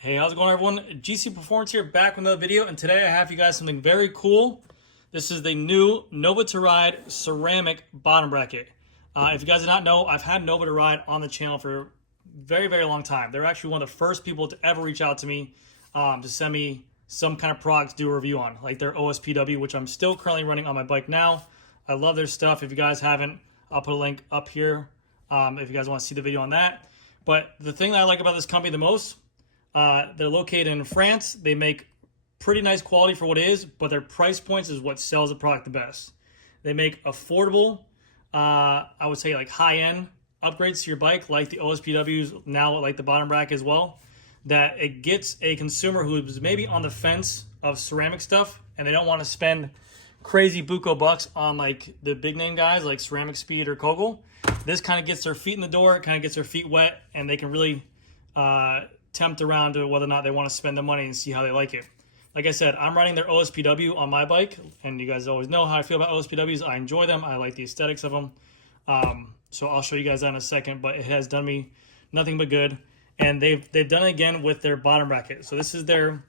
Hey, how's it going, everyone? GC Performance here, back with another video, and today I have for you guys something very cool. This is the new Nova to Ride ceramic bottom bracket. If you guys did not know, I've had Nova to Ride on the channel for a very, very long time. They're actually one of the first people to ever reach out to me to send me some kind of product to do a review on, like their OSPW, which I'm still currently running on my bike now. I love their stuff. If you guys haven't, I'll put a link up here if you guys want to see the video on that. But the thing that I like about this company the most, they're located in France. They make pretty nice quality for what it is, but their price points is what sells the product the best. They make affordable, I would say like high-end upgrades to your bike, like the OSPWs, now like the bottom bracket as well, that it gets a consumer who is maybe on the fence of ceramic stuff and they don't want to spend crazy buco bucks on like the big name guys like Ceramic Speed or Kogel. This kind of gets their feet in the door, it kind of gets their feet wet, and they can really tempt around to whether or not they want to spend the money and see how they like it. Like I said, I'm riding their OSPW on my bike, and you guys always know how I feel about OSPWs. I enjoy them. I like the aesthetics of them. So I'll show you guys that in a second, but it has done me nothing but good. And they've done it again with their bottom bracket. So this is their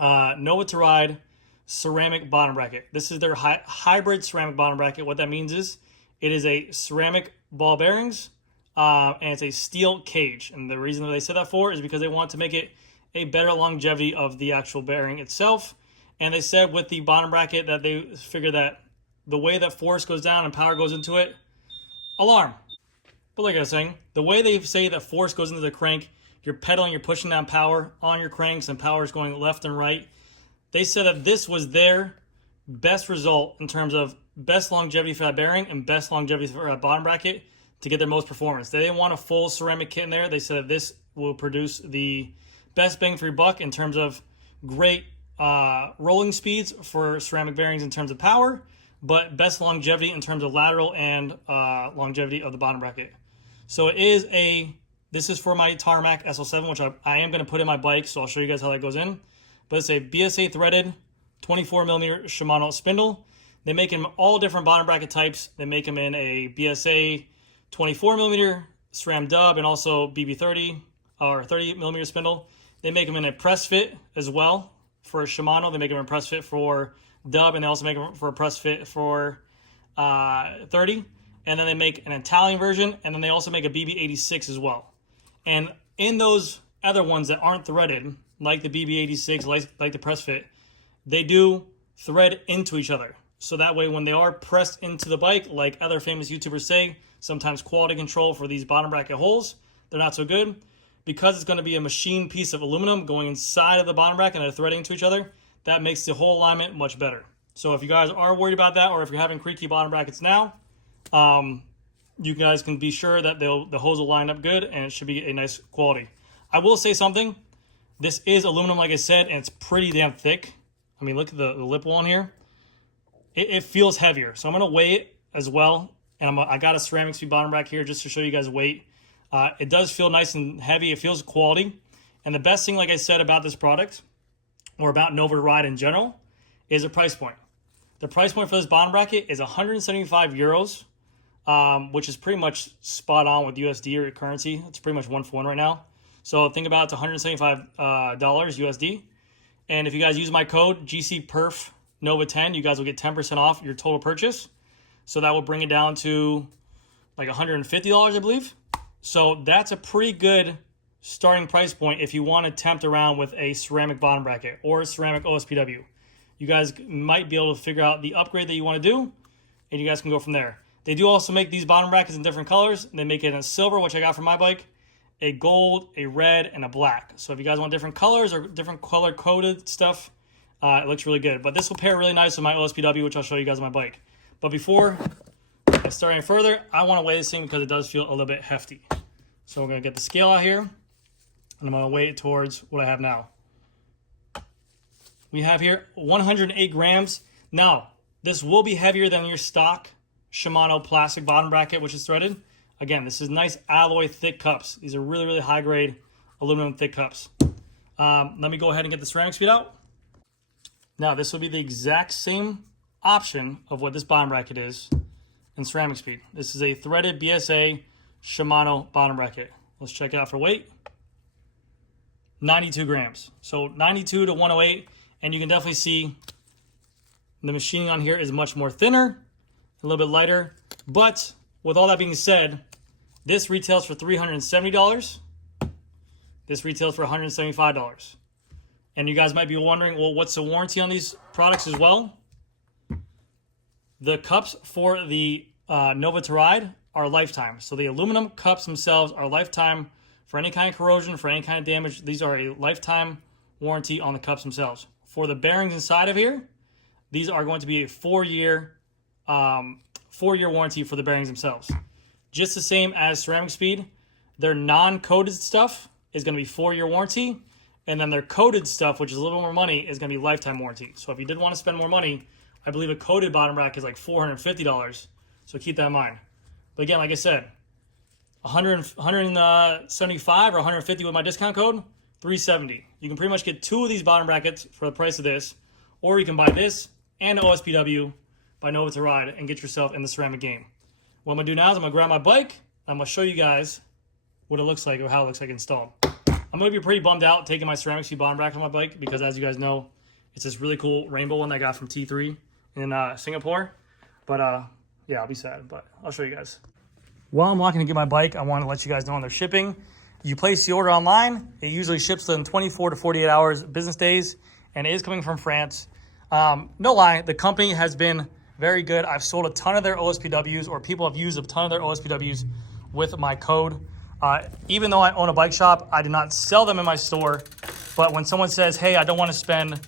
Nova to Ride ceramic bottom bracket. This is their hybrid ceramic bottom bracket. What that means is it is a ceramic ball bearings, and it's a steel cage. And the reason that they said that for is because they want to make it a better longevity of the actual bearing itself. And they said with the bottom bracket that they figure that the way that force goes down and power goes into it, alarm. But like I was saying, the way they say that force goes into the crank, you're pedaling, you're pushing down power on your cranks and power is going left and right. They said that this was their best result in terms of best longevity for that bearing and best longevity for that bottom bracket to get their most performance. They didn't want a full ceramic kit in there. They said that this will produce the best bang for your buck in terms of great rolling speeds for ceramic bearings in terms of power, but best longevity in terms of lateral and longevity of the bottom bracket. So this is for my Tarmac SL7, which I am going to put in my bike, so I'll show you guys how that goes in. But it's a BSA threaded 24mm Shimano spindle. They make them all different bottom bracket types. They make them in a BSA 24mm SRAM dub and also BB30 or 30mm spindle. They make them in a press fit as well for Shimano. They make them in press fit for dub, and they also make them for a press fit for 30. And then they make an Italian version, and then they also make a BB86 as well. And in those other ones that aren't threaded, like the BB86, like the press fit, they do thread into each other. So that way when they are pressed into the bike, like other famous YouTubers say, sometimes quality control for these bottom bracket holes, they're not so good. Because it's going to be a machine piece of aluminum going inside of the bottom bracket and they're threading to each other, that makes the whole alignment much better. So if you guys are worried about that, or if you're having creaky bottom brackets now, you guys can be sure that the hose will line up good and it should be a nice quality. I will say something. This is aluminum, like I said, and it's pretty damn thick. I mean, look at the lip wall in here. It feels heavier. So I'm going to weigh it as well. And I got a ceramic speed bottom bracket here just to show you guys weight. It does feel nice and heavy. It feels quality. And the best thing, like I said, about this product, or about Nova to Ride in general, is a price point. The price point for this bottom bracket is 175 euros, which is pretty much spot on with USD or currency. It's pretty much 1-for-1 right now. So think about it's $175 USD. And if you guys use my code GCPerfNova10, you guys will get 10% off your total purchase. So that will bring it down to like $150, I believe. So that's a pretty good starting price point if you want to tempt around with a ceramic bottom bracket or a ceramic OSPW. You guys might be able to figure out the upgrade that you want to do, and you guys can go from there. They do also make these bottom brackets in different colors. They make it in a silver, which I got for my bike, a gold, a red, and a black. So if you guys want different colors or different color-coded stuff, it looks really good. But this will pair really nice with my OSPW, which I'll show you guys on my bike. But before I start any further, I want to weigh this thing because it does feel a little bit hefty. So we're going to get the scale out here, and I'm going to weigh it towards what I have now. We have here 108 grams. Now, this will be heavier than your stock Shimano plastic bottom bracket, which is threaded. Again, this is nice alloy thick cups. These are really, really high grade aluminum thick cups. Let me go ahead and get the ceramic speed out. Now, this will be the exact same option of what this bottom bracket is in ceramic speed. This is a threaded BSA Shimano bottom bracket. Let's check it out for weight. 92 grams. So 92 to 108, and you can definitely see the machining on here is much more thinner, a little bit lighter. But with all that being said, this retails for $370. This retails for $175. And you guys might be wondering, well, what's the warranty on these products as well? The cups for the Nova to Ride are lifetime. So the aluminum cups themselves are lifetime for any kind of corrosion, for any kind of damage. These are a lifetime warranty on the cups themselves. For the bearings inside of here, these are going to be a 4-year warranty for the bearings themselves. Just the same as Ceramic Speed. Their non-coated stuff is going to be 4-year warranty. And then their coated stuff, which is a little more money, is going to be lifetime warranty. So if you did want to spend more money, I believe a coated bottom rack is like $450. So keep that in mind. But again, like I said, 175 or 150 with my discount code, $370. You can pretty much get 2 of these bottom brackets for the price of this, or you can buy this and the OSPW by Nova to Ride and get yourself in the ceramic game. What I'm gonna do now is I'm gonna grab my bike. And I'm gonna show you guys what it looks like or how it looks like installed. I'm gonna be pretty bummed out taking my Ceramic Speed bottom bracket on my bike because, as you guys know, it's this really cool rainbow one that I got from T3 in Singapore. But yeah, I'll be sad, but I'll show you guys. While I'm walking to get my bike, I want to let you guys know on their shipping. You place the order online, it usually ships within 24 to 48 hours business days, and it is coming from France. No lie, the company has been very good. I've sold a ton of their OSPWs, or people have used a ton of their OSPWs with my code. Even though I own a bike shop, I do not sell them in my store. But when someone says, hey, I don't want to spend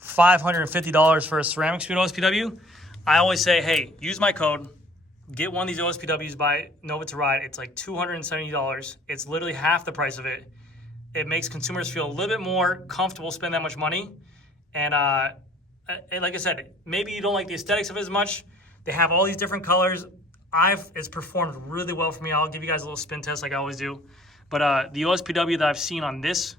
$550 for a Ceramic Speed OSPW, I always say, hey, use my code. Get one of these OSPWs by Nova to Ride. It's like $270. It's literally half the price of it. It makes consumers feel a little bit more comfortable spending that much money. And like I said, maybe you don't like the aesthetics of it as much. They have all these different colors. It's performed really well for me. I'll give you guys a little spin test like I always do. But the OSPW that I've seen on this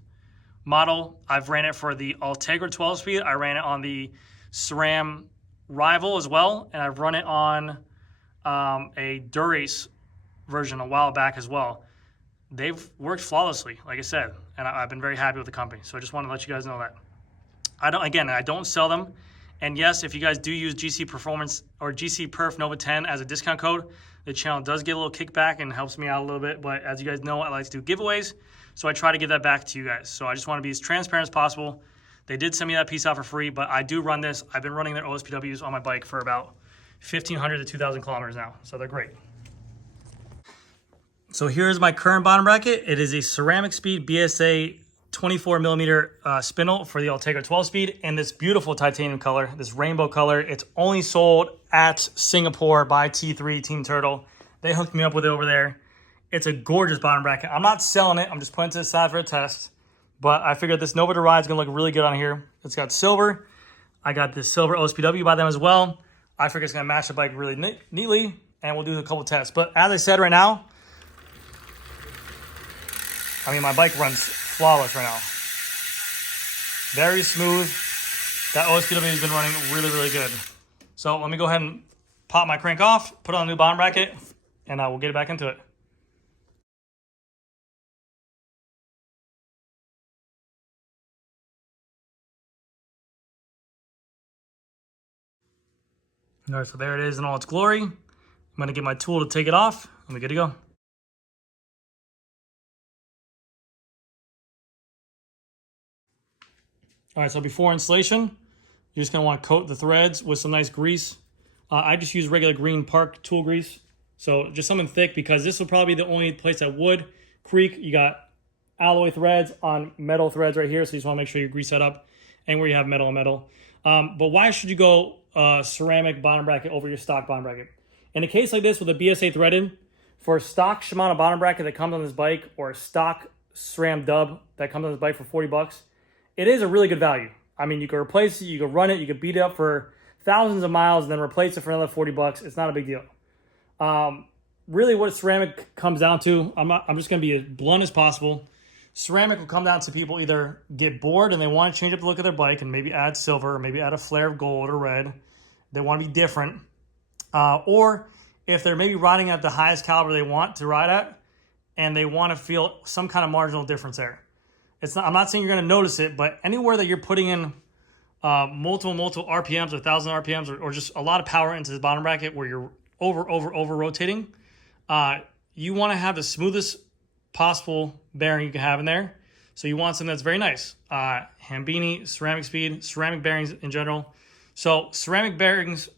model, I've ran it for the Ultegra 12 speed. I ran it on the SRAM Rival as well. And I've run it on a Durace version a while back as well. They've worked flawlessly, like I said, and I've been very happy with the company. So I just want to let you guys know that. I don't sell them. And yes, if you guys do use GC Performance or GC Perf Nova 10 as a discount code, the channel does get a little kickback and helps me out a little bit. But as you guys know, I like to do giveaways, so I try to get that back to you guys. So I just want to be as transparent as possible. They did send me that piece out for free, but I do run this. I've been running their OSPWs on my bike for about 1,500 to 2,000 kilometers now, so they're great. So here's my current bottom bracket. It is a Ceramic Speed BSA 24 millimeter spindle for the Ultegra 12 speed in this beautiful titanium color, this rainbow color. It's only sold at Singapore by T3 Team Turtle. They hooked me up with it over there. It's a gorgeous bottom bracket. I'm not selling it. I'm just putting it to the side for a test. But I figured this Nova to Ride is going to look really good on here. It's got silver. I got this silver OSPW by them as well. I figure it's going to match the bike really neatly, and we'll do a couple tests. But as I said right now, I mean, my bike runs flawless right now. Very smooth. That OSPW has been running really, really good. So let me go ahead and pop my crank off, put on a new bottom bracket, and we'll get it back into it. All right, so there it is in all its glory. I'm gonna get my tool to take it off, and we're good to go. All right, so before installation, you're just gonna wanna coat the threads with some nice grease. I just use regular green Park tool grease. So just something thick, because this will probably be the only place that would creak. You got alloy threads on metal threads right here, so you just wanna make sure you grease that up, and where you have metal on metal. But why should you go ceramic bottom bracket over your stock bottom bracket? In a case like this with a BSA threaded, for a stock Shimano bottom bracket that comes on this bike, or a stock SRAM dub that comes on this bike for 40 bucks, it is a really good value. I mean, you can replace it, you can run it, you can beat it up for thousands of miles, and then replace it for another 40 bucks. It's not a big deal. Really what ceramic comes down to, I'm just gonna be as blunt as possible. Ceramic will come down to people either get bored and they want to change up the look of their bike and maybe add silver, or maybe add a flare of gold or red. They want to be different. Or if they're maybe riding at the highest caliber they want to ride at, and they want to feel some kind of marginal difference there. It's not, I'm not saying you're going to notice it, but anywhere that you're putting in multiple RPMs or 1,000 RPMs or just a lot of power into the bottom bracket where you're over rotating, you want to have the smoothest possible bearing you can have in there. So you want something that's very nice. Hambini, ceramic speed, ceramic bearings in general. So ceramic bearings,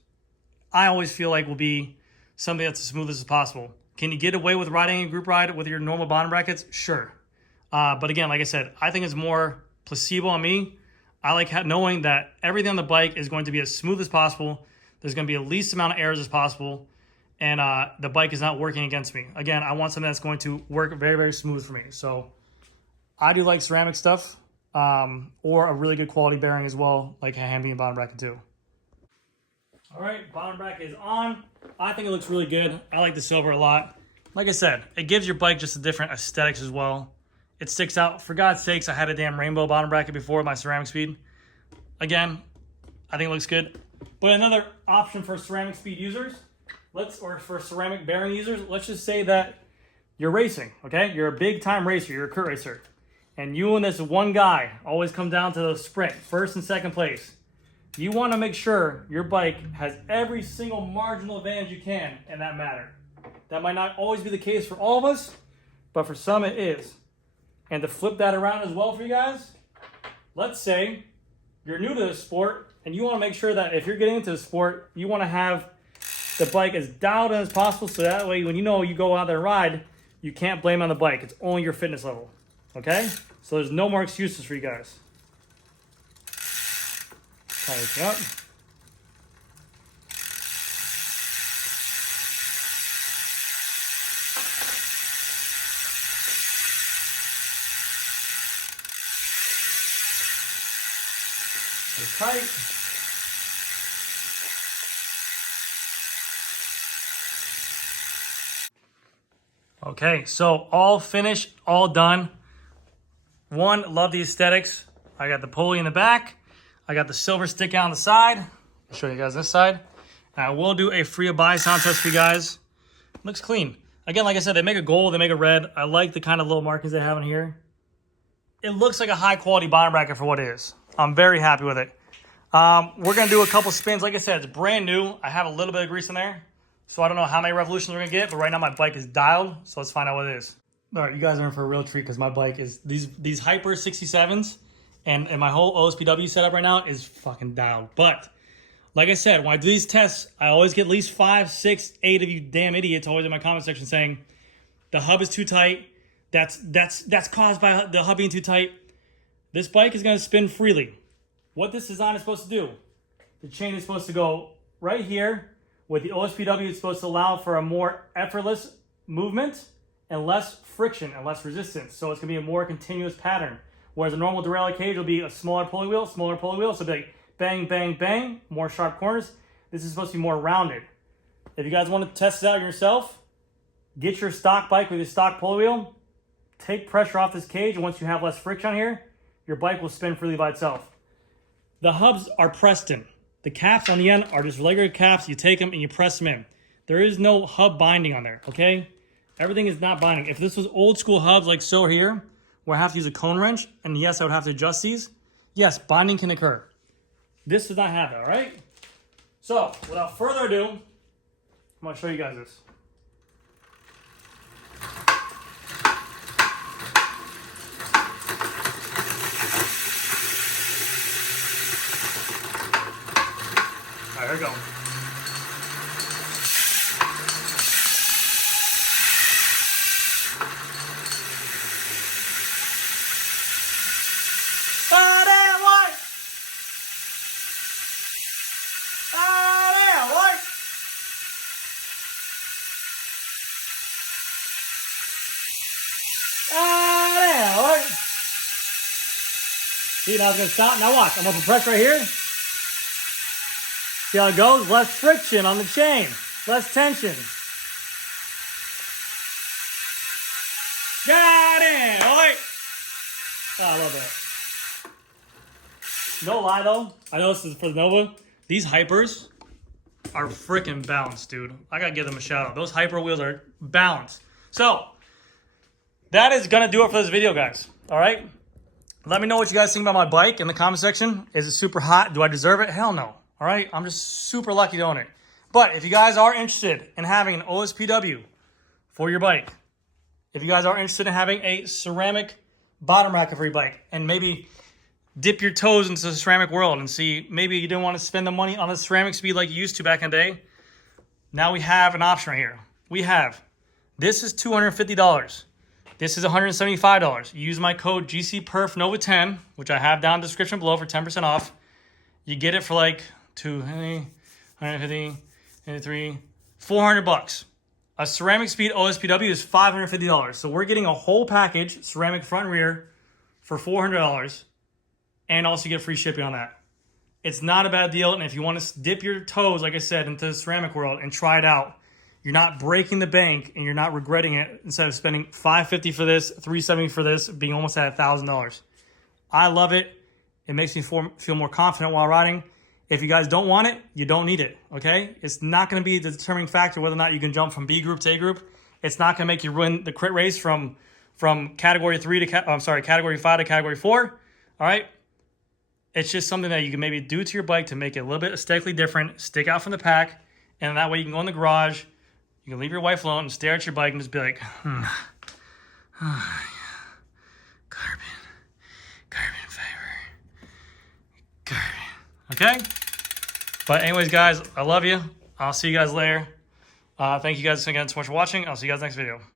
I always feel like will be something that's as smooth as possible. Can you get away with riding a group ride with your normal bottom brackets? Sure. But again, like I said, I think it's more placebo on me. I like knowing that everything on the bike is going to be as smooth as possible. There's going to be the least amount of errors as possible. And the bike is not working against me. Again, I want something that's going to work very, very smooth for me. So I do like ceramic stuff or a really good quality bearing as well, like a Hambini bottom bracket too. All right, bottom bracket is on. I think it looks really good. I like the silver a lot. Like I said, it gives your bike just a different aesthetics as well. It sticks out. For God's sakes, I had a damn rainbow bottom bracket before with my ceramic speed. Again, I think it looks good. But another option for ceramic speed users, or for ceramic bearing users, let's just say that you're racing, okay? You're a big time racer, you're a crit racer. And you and this one guy always come down to the sprint, first and second place. You want to make sure your bike has every single marginal advantage you can in that matter. That might not always be the case for all of us, but for some it is. And to flip that around as well for you guys, let's say you're new to this sport and you want to make sure that if you're getting into the sport, you want to have the bike as dialed in as possible so that way when you know you go out there and ride, you can't blame it on the bike. It's only your fitness level, okay? So there's no more excuses for you guys. Tighten up. Tight. Okay, so all finished, all done. One, love the aesthetics. I got the pulley in the back. I got the silver stick out on the side. I'll show you guys this side. And I will do a FREEHUB buy sound test for you guys. Looks clean. Again, like I said, they make a gold, they make a red. I like the kind of little markings they have in here. It looks like a high quality bottom bracket for what it is. I'm very happy with it. We're going to do a couple spins. Like I said, it's brand new. I have a little bit of grease in there. So I don't know how many revolutions we're going to get, but right now my bike is dialed. So let's find out what it is. All right, you guys are in for a real treat because my bike is these Hyper 67s and my whole OSPW setup right now is fucking dialed. But like I said, when I do these tests, I always get at least 5, 6, 8 of you damn idiots always in my comment section saying the hub is too tight. That's caused by the hub being too tight. This bike is going to spin freely. What this design is supposed to do, the chain is supposed to go right here. With the OSPW, it's supposed to allow for a more effortless movement and less friction and less resistance. So it's going to be a more continuous pattern. Whereas a normal derailleur cage will be a smaller pulley wheel. So it'll be like bang, bang, bang, more sharp corners. This is supposed to be more rounded. If you guys want to test it out yourself, get your stock bike with your stock pulley wheel. Take pressure off this cage, and once you have less friction on here, your bike will spin freely by itself. The hubs are pressed in. The caps on the end are just regular caps. You take them and you press them in. There is no hub binding on there, okay? Everything is not binding. If this was old school hubs like so here, where I have to use a cone wrench, and yes, I would have to adjust these, yes, binding can occur. This does not have that, all right? So, without further ado, I'm going to show you guys this. All right, here we go. See, now it's going to stop. Now watch. I'm going to press right here. See how it goes? Less friction on the chain. Less tension. Got it! All right. Oh, I love that. No lie, though. I know this is for the Nova. These Hypers are freaking balanced, dude. I got to give them a shout out. Those Hyper wheels are balanced. So, that is going to do it for this video, guys. All right? Let me know what you guys think about my bike in the comment section. Is it super hot? Do I deserve it? Hell no. All right, I'm just super lucky to own it. But if you guys are interested in having an OSPW for your bike, if you guys are interested in having a ceramic bottom bracket for your bike, and maybe dip your toes into the ceramic world and see, maybe you didn't want to spend the money on the ceramic speed like you used to back in the day, now we have an option right here. This is $250. This is $175. You use my code GCPerfNova10, which I have down in the description below for 10% off. You get it for like $250, $150, $83, $400. A ceramic speed OSPW is $550. So we're getting a whole package, ceramic front and rear, for $400, and also get free shipping on that. It's not a bad deal, and if you want to dip your toes, like I said, into the ceramic world and try it out, you're not breaking the bank and you're not regretting it instead of spending $550 for this, $370 for this, being almost at $1,000. I love it. It makes me feel more confident while riding. If you guys don't want it, you don't need it, okay? It's not going to be the determining factor whether or not you can jump from B group to A group. It's not going to make you win the crit race from category 5 to category 4, all right? It's just something that you can maybe do to your bike to make it a little bit aesthetically different, stick out from the pack, and that way you can go in the garage, you can leave your wife alone and stare at your bike and just be like, carbon fiber, carbon. Okay? But anyways, guys, I love you. I'll see you guys later. Thank you guys again so much for watching. I'll see you guys next video.